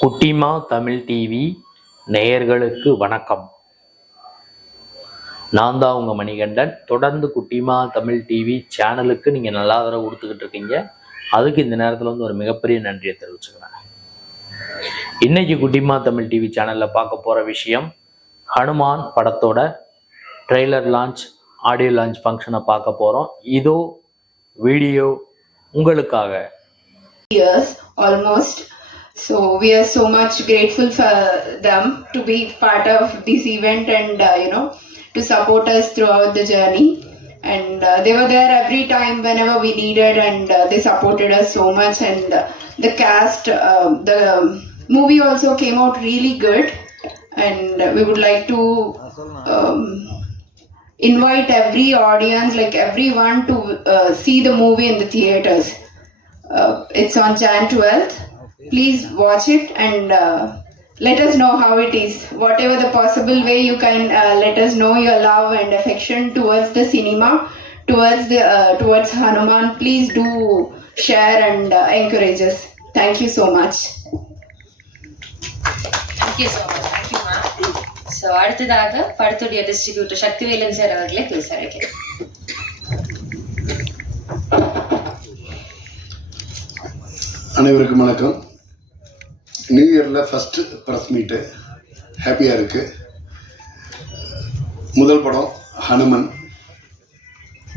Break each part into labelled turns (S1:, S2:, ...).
S1: குட்டிமா தமிழ் டிவி நேயர்களுக்கு வணக்கம். நான் தான் உங்கள் மணிகண்டன். தொடர்ந்து குட்டிமா தமிழ் டிவி சேனலுக்கு நீங்கள் நல்லா ஆதரவு கொடுத்துக்கிட்டு இருக்கீங்க. அதுக்கு இந்த நேரத்தில் வந்து ஒரு மிகப்பெரிய நன்றியை தெரிவிச்சுக்கிறேன். இன்னைக்கு குட்டிமா தமிழ் டிவி சேனலில் பார்க்க போகிற விஷயம் ஹனுமான் படத்தோட ட்ரெய்லர் லான்ச் ஆடியோ லான்ச் ஃபங்க்ஷனை பார்க்க போகிறோம் இதோ வீடியோ உங்களுக்காக.
S2: Years almost. So we are so much grateful for them to be part of this event and uh, you know to support us throughout the journey. And uh, they were there every time whenever we needed, and uh, they supported us so much. And uh, the cast, uh, the movie also came out really good. And we would like to um, invite every audience, like everyone, to uh, see the movie in the theaters. Uh, it's on Jan 12th Please watch it and uh, let us know how it is. Whatever the possible way you can uh, let us know your love and affection towards the cinema, towards the uh, towards Hanuman. Please do share and uh, encourage us. Thank you so much.
S3: Thank you so much thank you ma'am so அடுத்ததாக படத்துடைய distributor Sakthivelan sir அவர்களை பேச வைக்கிறேன்
S4: அனைவருக்கும் வணக்கம் new இயரில் first press மீட்டு ஹாப்பியாக இருக்குது முதல் படம் ஹனுமன்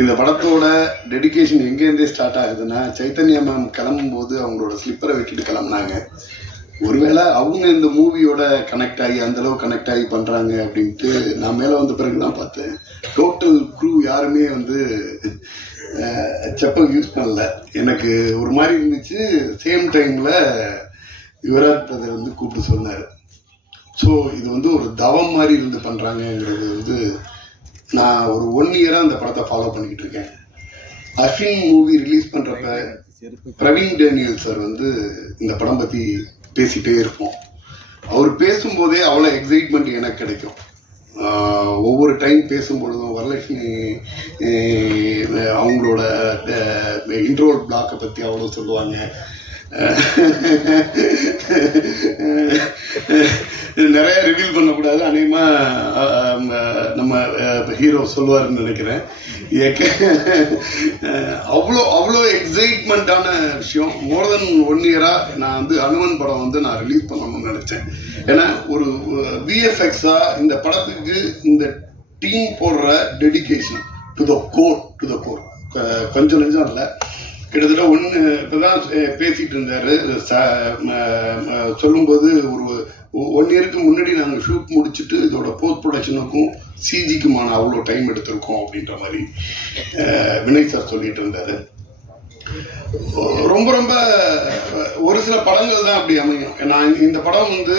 S4: இந்த படத்தோட டெடிகேஷன் எங்கேருந்தே ஸ்டார்ட் ஆகுதுன்னா சைத்தன்யா மேம் கிளம்பும்போது அவங்களோட ஸ்லிப்பரை விட்டுட்டு கிளம்புனாங்க. ஒருவேளை அவங்க இந்த மூவியோட கனெக்ட் ஆகி அந்தளவு கனெக்ட் ஆகி பண்ணுறாங்க அப்படின்ட்டு நான் மேலே வந்த பிறகு தான் பார்த்தேன். டோட்டல் க்ரூ யாருமே வந்து செப்பல் யூஸ் பண்ணல. எனக்கு ஒரு மாதிரி இருந்துச்சு. சேம் டைமில் யுவராஜ் பிரதர் வந்து கூப்பிட்டு சொன்னார். ஸோ இது வந்து ஒரு தவம் மாதிரி இருந்து பண்ணுறாங்கங்கிறது வந்து நான் ஒரு ஒன் இயராக அந்த படத்தை ஃபாலோ பண்ணிக்கிட்டு இருக்கேன். அஸ்வின் மூவி ரிலீஸ் பண்ணுறப்ப பிரவீன் டேனியல் சார் வந்து இந்த படம் பற்றி பேசிகிட்டே இருப்போம். அவர் பேசும்போதே அவ்வளோ எக்ஸைட்மெண்ட் எனக்கு கிடைக்கும். ஒவ்வொரு டைம் பேசும்பொழுதும் வரலட்சுமி அவங்களோட இன்ட்ரோல் பிளாக்கை பற்றி அவ்வளோ சொல்லுவாங்க. நிறைய ரிவீல் பண்ணக்கூடாது. அநேகமாக நம்ம ஹீரோ சொல்லுவாருன்னு நினைக்கிறேன். அவ்வளோ அவ்வளோ எக்ஸைட்மெண்ட்டான விஷயம். மோர் தென் ஒன் இயராக நான் வந்து அனுமன் படம் வந்து நான் ரிலீஸ் பண்ணணும்னு நினச்சேன். ஏன்னா ஒரு விஎஃப்எக்ஸாக இந்த படத்துக்கு இந்த டீம் போடுற dedication to the core to the core கொஞ்சம் நெஞ்சம் இல்லை. கிட்டத்தட்ட ஒன்று இப்போ தான் பேசிகிட்டு இருந்தார் சொல்லும்போது ஒரு ஒன் இயருக்கு முன்னாடி நாங்கள் ஷூட் முடிச்சுட்டு இதோட போஸ்ட் ப்ரொடக்ஷனுக்கும் சிஜிக்குமான அவ்வளோ டைம் எடுத்திருக்கோம் அப்படின்ற மாதிரி வினய் சார் சொல்லிகிட்டு இருந்தார். ரொம்ப ரொம்ப ஒரு சில படங்கள் தான் அப்படி அமையும். நான் இந்த படம் வந்து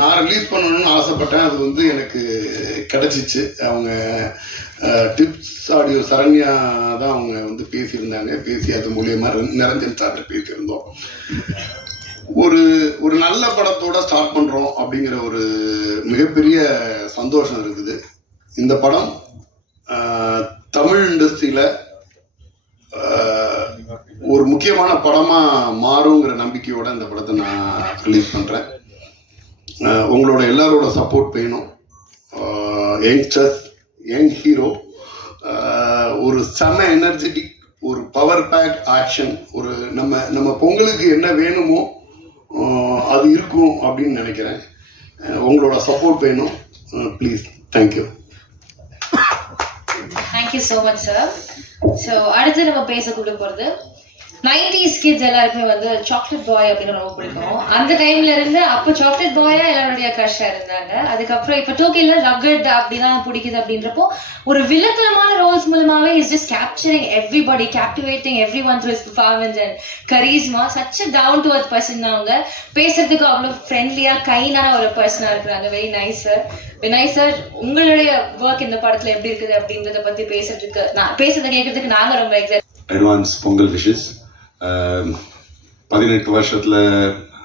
S4: நான் ரிலீஸ் பண்ணணும்னு ஆசைப்பட்டேன். அது வந்து எனக்கு கிடைச்சிச்சு. அவங்க டிப்ஸ் ஆடியோ சரண்யா தான் அவங்க வந்து பேசியிருந்தாங்க. பேசி அது மூலியமா நிரஞ்சன் சார்ட்ட பேசியிருந்தோம். ஒரு ஒரு நல்ல படத்தோட ஸ்டார்ட் பண்றோம் அப்படிங்கிற ஒரு மிகப்பெரிய சந்தோஷம் இருக்குது. இந்த படம் தமிழ் இண்டஸ்ட்ரியில் ஒரு முக்கியமான படமா மாறுங்கிற நம்பிக்கையோட இந்த படத்தை நான் ரிலீஸ் பண்றேன். உங்களோட எல்லாரோட சப்போர்ட் வேணும். யங்ஸ்டர்ஸ் யங் ஹீரோ ஒரு செம எனர்ஜெட்டிக் ஒரு பவர் பேக் ஆக்ஷன் ஒரு நம்ம நம்ம பொங்கலுக்கு என்ன வேணுமோ அது இருக்கும் அப்படின்னு நினைக்கிறேன். உங்களோட சப்போர்ட் வேணும். Please
S3: thank you thank you so much sir so அடுத்து நம்ம பேசக்கூடிய போகிறது நைன்டிஸ் கிட்ஸ் எல்லாருக்குமே வந்து சாக்லேட் பாய் அப்படின்னு ரொம்ப பிடிக்கும். அந்த டைம்ல இருந்து அப்போ சாக்லேட் பாயா எல்லாருடைய க்ரஷ்ஷாக இருந்தாங்க. அதுக்கப்புறம் இப்போ டோக்கியில் ரகட் அப்படிதான் பிடிக்குது அப்படின்றப்போ ஒரு வில்லத்தனமான ரோல்ஸ் மூலமாவே is just capturing everybody captivating every one through is performance and charisma such down to earth person அவங்க. பேசுறதுக்கு அவ்வளோ ஃப்ரெண்ட்லியா கைண்டான ஒரு பர்சனா இருக்கிறாங்க. Very nice sir Vinay sir உங்களுடைய ஒர்க் இந்த படத்துல எப்படி இருக்குது அப்படின்றத பத்தி பேசுறதுக்கு நான் பேசுறத கேட்கறதுக்கு நாங்க ரொம்ப excite
S5: advance Pongal wishes Um, பதினெட்டு வருஷத்தில்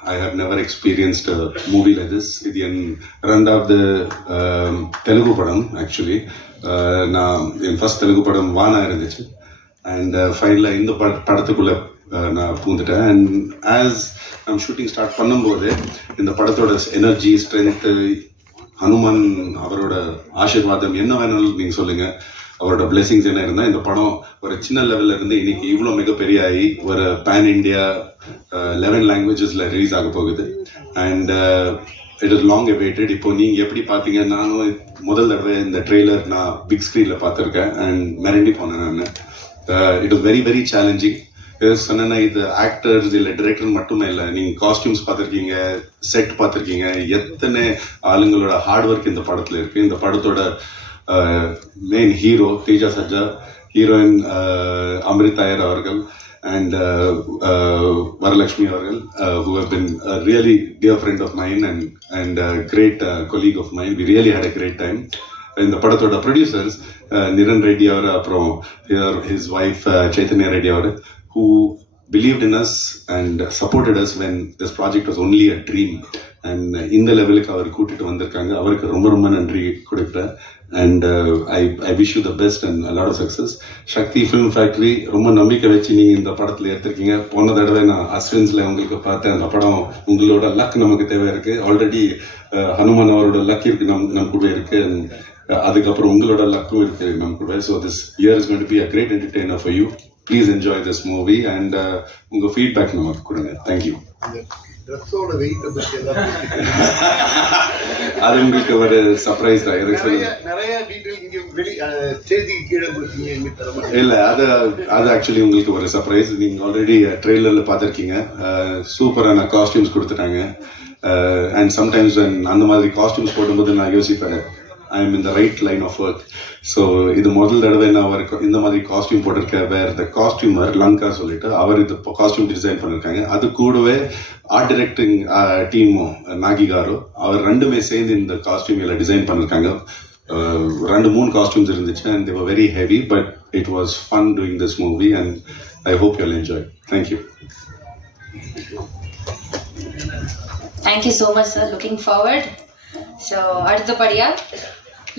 S5: I have never experienced movie like this இது என் ரெண்டாவது um, தெலுங்கு படம் ஆக்சுவலி uh, நான் என் ஃபஸ்ட் தெலுங்கு படம் வானா இருந்துச்சு. அண்ட் ஃபைனலாக uh, இந்த பட படத்துக்குள்ளே uh, நான் பூந்துட்டேன் அண்ட் ஆஸ் நம்ம ஷூட்டிங் ஸ்டார்ட் பண்ணும்போது இந்த படத்தோட எனர்ஜி ஸ்ட்ரென்த்து ஹனுமான் அவரோட ஆசிர்வாதம் என்ன வேணாலும் நீங்கள் சொல்லுங்கள் அவரோட பிளெஸிங்ஸ் என்ன இருந்தால் இந்த படம் ஒரு சின்ன லெவல்ல இருந்து இன்னைக்கு இவ்வளோ மிகப்பெரிய ஆகி ஒரு பேன் இண்டியா லெவன் லாங்குவேஜஸில் ரிலீஸ் ஆக போகுது. And it is long awaited இப்போ நீங்கள் எப்படி பார்த்தீங்க நானும் முதல் தடவை இந்த ட்ரெய்லர் நான் பிக் ஸ்க்ரீனில் பார்த்துருக்கேன் அண்ட் மிரண்டி போனேன் நான். It is very very challenging சொன்னா இது ஆக்டர்ஸ் இல்லை டிரெக்டர் மட்டுமே இல்லை. நீங்கள் காஸ்டியூம்ஸ் பார்த்துருக்கீங்க செட் பார்த்துருக்கீங்க எத்தனை ஆளுங்களோட ஹார்ட் ஒர்க் இந்த படத்தில் இருக்குது இந்த படத்தோட main hero Teja Sajja heroine Amritha Iyer அவர்கள் அண்ட் வரலட்சுமி அவர்கள் who have been really dear friend of mine and and great colleague of mine we really had a great time இந்த படத்தோட ப்ரொடியூசர்ஸ் நிரன் ரெட்டி அவர் அப்புறம் his wife Chaitanya Reddy our who believed in us and supported us when this project was only a dream and இந்த லெவலுக்கு அவர் கூட்டிகிட்டு வந்திருக்காங்க அவருக்கு ரொம்ப ரொம்ப நன்றி கொடுக்குறேன் and I I wish you the best and lot of success Shakthi film factory ரொம்ப நம்பிக்கை வச்சு நீங்கள் இந்த படத்தில் எடுத்திருக்கீங்க. போன தடவை நான் அஸ்வின்ஸில் உங்களுக்கு பார்த்தேன். அந்த படம் உங்களோட லக் நமக்கு தேவை இருக்குது ஆல்ரெடி ஹனுமான் அவரோட லக் இருக்குது நம் நம் கூட இருக்குது அண்ட் uh, அதுக்கப்புறம் உங்களோட லக்கும் இருக்குது நம் கூட. So this year is going be a great great for you please enjoy this movie and உங்கள் ஃபீட்பேக் நமக்கு கொடுங்க. தேங்க்யூ
S6: ட்ரெஸ்ஸோட வெயிட்டை பத்தி எல்லாம்
S5: அது உங்களுக்கு ஒரு சர்ப்ரைஸ் தான். எனக்கு
S6: நிறைய டீடைல் இங்க வெளி ஸ்டேஜுக்கு கீழே கொடுத்தீங்க எங்க தர மாட்டேன்
S5: இல்ல அது அது ஆக்சுவலி உங்களுக்கு ஒரு சர்ப்ரைஸ் நீங்க ஆல்ரெடி ட்ரெய்லர்ல பார்த்துருக்கீங்க. சூப்பரான காஸ்டியூம்ஸ் கொடுத்துட்டாங்க. அண்ட் சம்டைம்ஸ் அந்த மாதிரி காஸ்டியூம்ஸ் போடும்போது நான் யோசிப்பேன் ஐ எம் இந்த right line of work so இது முதல் தடவை நான் அவர் இந்த மாதிரி காஸ்டியூம் போட்டிருக்கேன் வேற இந்த காஸ்டியூமர் லங்கா சொல்லிட்டு அவர் இந்த காஸ்டியூம் டிசைன் பண்ணியிருக்காங்க அது கூடவே ஆர்ட் டிரெக்டிங் டீமும் நாகி அவர் ரெண்டுமே சேர்ந்து இந்த காஸ்டியூம் எல்லாம் டிசைன் பண்ணிருக்காங்க. ரெண்டு மூணு காஸ்டியூம்ஸ் இருந்துச்சு and they were very heavy but it was fun doing this movie and I hope you'll enjoy
S3: thank you thank you so much sir looking forward so அடுத்தபடியா?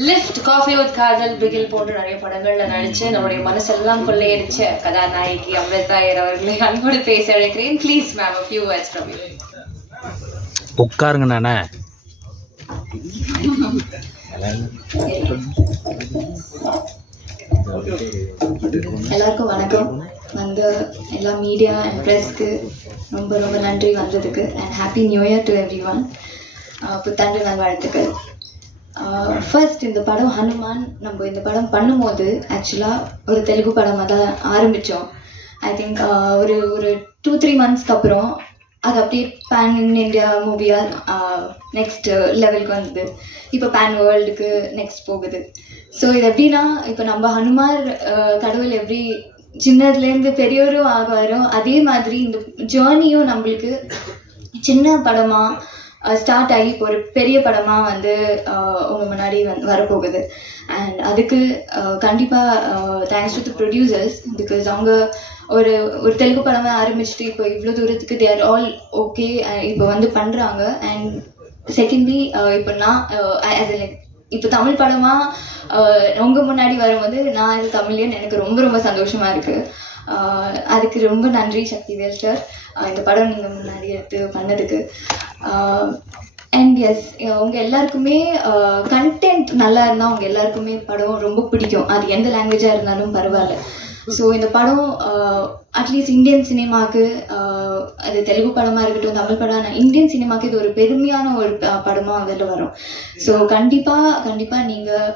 S3: Lift coffee with Kadhal Bigil போன்ற நிறைய படங்கள்ல நடிச்சு நம்மளுடைய மனசெல்லாம் கொள்ளையடிச்ச கதாநாயகி அமிர்தாயர் அவர்களை அன்போடு பேச அழைக்கிறேன் please ma'am a few words from you.
S1: உட்காருங்க நானே.
S7: எல்லாருக்கும் வணக்கம். வந்து எல்லா மீடியா அண்ட் ப்ரெஸ்க்கு ரொம்ப ரொம்ப நன்றி வந்ததுக்கு and happy new year to every one புத்தாண்டு நல்வாழ்த்துக்கள். ஃபர்ஸ்ட் இந்த படம் ஹனுமான் நம்ம இந்த படம் பண்ணும்போது ஆக்சுவலாக ஒரு தெலுங்கு படமாக தான் ஆரம்பித்தோம் ஐ திங்க் ஒரு ஒரு டூ த்ரீ மந்த்ஸ்க்கு அப்புறம் அது அப்படியே பேன் இந்தியா மூவியாக நெக்ஸ்ட் லெவலுக்கு வந்தது. இப்போ பேன் வேர்ல்டுக்கு நெக்ஸ்ட் போகுது. ஸோ இது எப்படின்னா இப்போ நம்ம ஹனுமார் கடவுள் எப்படி சின்னதுலேருந்து பெரியவரும் ஆகுவாரோ அதே மாதிரி இந்த ஜேர்னியும் நம்மளுக்கு சின்ன படமாக ஸ்டார்ட் ஆகி இப்போ ஒரு பெரிய படமாக வந்து உங்கள் முன்னாடி வந் வரப்போகுது. அண்ட் அதுக்கு கண்டிப்பாக thanks to the producers because அவங்க ஒரு ஒரு தெலுங்கு படமாக ஆரம்பிச்சுட்டு இப்போ இவ்வளோ தூரத்துக்கு தேர் ஆல் ஓகே இப்போ வந்து பண்ணுறாங்க அண்ட் செகண்ட்லி இப்போ நான் ஆஸ் லைக் இப்போ தமிழ் படமாக உங்கள் முன்னாடி வரும்போது நான் இது தமிழ்லேன்னு எனக்கு ரொம்ப ரொம்ப சந்தோஷமாக இருக்குது அதுக்கு ரொம்ப நன்றி சக்திவேல் சார் இந்த படம் நீங்கள் முன்னாடி எடுத்து பண்ணதுக்கு. அண்ட் எஸ் அவங்க எல்லாருக்குமே கண்டென்ட் நல்லா இருந்தால் அவங்க எல்லாருக்குமே படம் ரொம்ப பிடிக்கும். அது எந்த லாங்குவேஜாக இருந்தாலும் பரவாயில்ல. ஸோ இந்த படம் அட்லீஸ்ட் இந்தியன் சினிமாவுக்கு அது தெலுங்கு படமாக இருக்கட்டும் தமிழ் படம் இந்தியன் சினிமாவுக்கு இது ஒரு பெருமையான ஒரு படமாக அதில் வரும். ஸோ கண்டிப்பாக கண்டிப்பாக நீங்கள்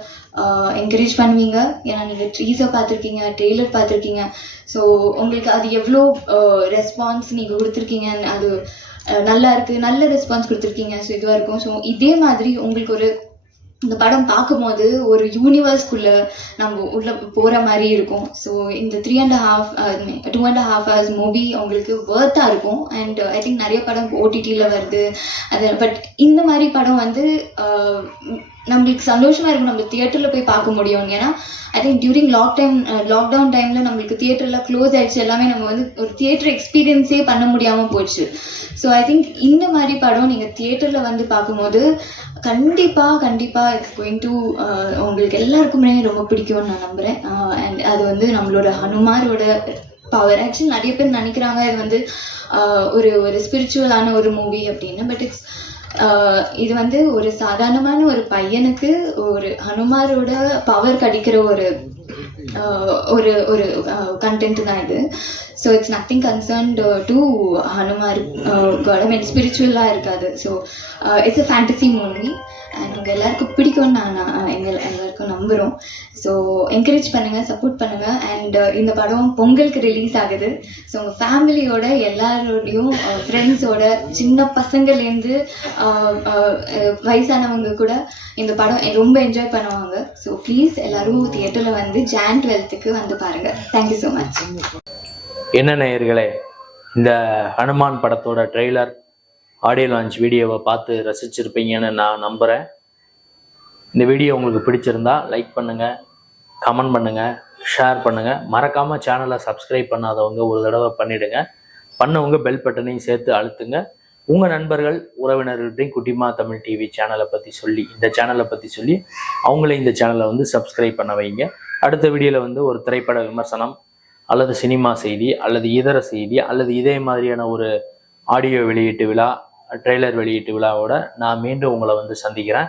S7: என்கரேஜ் பண்ணுவீங்க. ஏன்னா நீங்கள் ட்ரீஸை பார்த்துருக்கீங்க டெய்லர் பார்த்துருக்கீங்க. ஸோ உங்களுக்கு அது எவ்வளோ ரெஸ்பான்ஸ் நீங்கள் கொடுத்துருக்கீங்க அது நல்லா இருக்குது நல்ல ரெஸ்பான்ஸ் கொடுத்துருக்கீங்க ஸோ இதுவாக இருக்கும். ஸோ இதே மாதிரி உங்களுக்கு ஒரு இந்த படம் பார்க்கும்போது ஒரு யூனிவர்ஸ்குள்ளே நம்ம உள்ளே போகிற மாதிரி இருக்கும். ஸோ இந்த three and half two and half hours movie உங்களுக்கு ஒர்த்தாக இருக்கும். அண்ட் ஐ திங்க் நிறைய படம் ஓடிடியில் வருது. அது பட் இந்த மாதிரி படம் வந்து நம்மளுக்கு சந்தோஷமாக இருக்கும் நம்ம தியேட்டரில் போய் பார்க்க முடியும் ஏன்னா I think during lock time lockdown டைமில் நம்மளுக்கு தியேட்டரில் க்ளோஸ் ஆயிடுச்சு. எல்லாமே நம்ம வந்து ஒரு தியேட்டர் எக்ஸ்பீரியன்ஸே பண்ண முடியாமல் போச்சு. ஸோ ஐ திங்க் இந்த மாதிரி படம் நீங்கள் தியேட்டரில் வந்து பார்க்கும்போது கண்டிப்பாக கண்டிப்பாக இட்ஸ் கோயிங் டு உங்களுக்கு எல்லாருக்குமே ரொம்ப பிடிக்கும்னு நான் நம்புகிறேன் அண்ட் அது வந்து நம்மளோட ஹனுமாரோட பவர் ஆக்சுவலி நிறைய பேர் நினைக்கிறாங்க இது வந்து ஒரு ஒரு ஸ்பிரிச்சுவலான ஒரு மூவி அப்படின்னு. பட் இட்ஸ் இது வந்து ஒரு சாதாரணமான ஒரு பையனுக்கு ஒரு ஹனுமாரோட பவர் கிடைக்கிற ஒரு ஒரு ஒரு கண்டென்ட் தான் இது. So it's nothing concerned to Hanuman government ஸ்பிரிச்சுவலாக இருக்காது. So it's a fantasy movie உங்கள் எல்லாருக்கும் பிடிக்கும்னு நான் நான் எங்கள் எல்லாருக்கும் நம்புகிறோம் ஸோ என்கரேஜ் பண்ணுங்கள் சப்போர்ட் பண்ணுங்கள் அண்ட் இந்த படம் பொங்கலுக்கு ரிலீஸ் ஆகுது. ஸோ உங்கள் ஃபேமிலியோட எல்லாரோடையும் ஃப்ரெண்ட்ஸோட சின்ன பசங்கள்லேருந்து வயசானவங்க கூட இந்த படம் ரொம்ப என்ஜாய் பண்ணுவாங்க. ஸோ ப்ளீஸ் எல்லோரும் தியேட்டரில் வந்து ஜான் டுவெல்த்துக்கு வந்து பாருங்கள் தேங்க்யூ ஸோ மச்
S1: என்ன நேயர்களே இந்த ஹனுமான் படத்தோட ட்ரெய்லர் ஆடியோ லான்ச் வீடியோவை பார்த்து ரசிச்சிருப்பீங்கன்னு நான் நம்புகிறேன் இந்த வீடியோ உங்களுக்கு பிடிச்சிருந்தா லைக் பண்ணுங்கள் கமெண்ட் பண்ணுங்கள் ஷேர் பண்ணுங்கள் மறக்காமல் சேனலை சப்ஸ்கிரைப் பண்ணாதவங்க ஒரு தடவை பண்ணிவிடுங்க பண்ணவங்க பெல் பட்டனையும் சேர்த்து அழுத்துங்க. உங்கள் நண்பர்கள் உறவினர்கள்ட்டையும் குட்டிமா தமிழ் டிவி சேனலை பற்றி சொல்லி இந்த சேனலை பற்றி சொல்லி அவங்களே இந்த சேனலை வந்து சப்ஸ்கிரைப் பண்ண வைங்க. அடுத்த வீடியோவில் வந்து ஒரு திரைப்பட விமர்சனம் அல்லது சினிமா செய்தி அல்லது இதர செய்தி அல்லது இதே மாதிரியான ஒரு ஆடியோ வெளியீட்டு விழா ட்ரெய்லர் வெளியீட்டு விழாவோட நான் மீண்டும் உங்களை வந்து சந்திக்கிறேன்.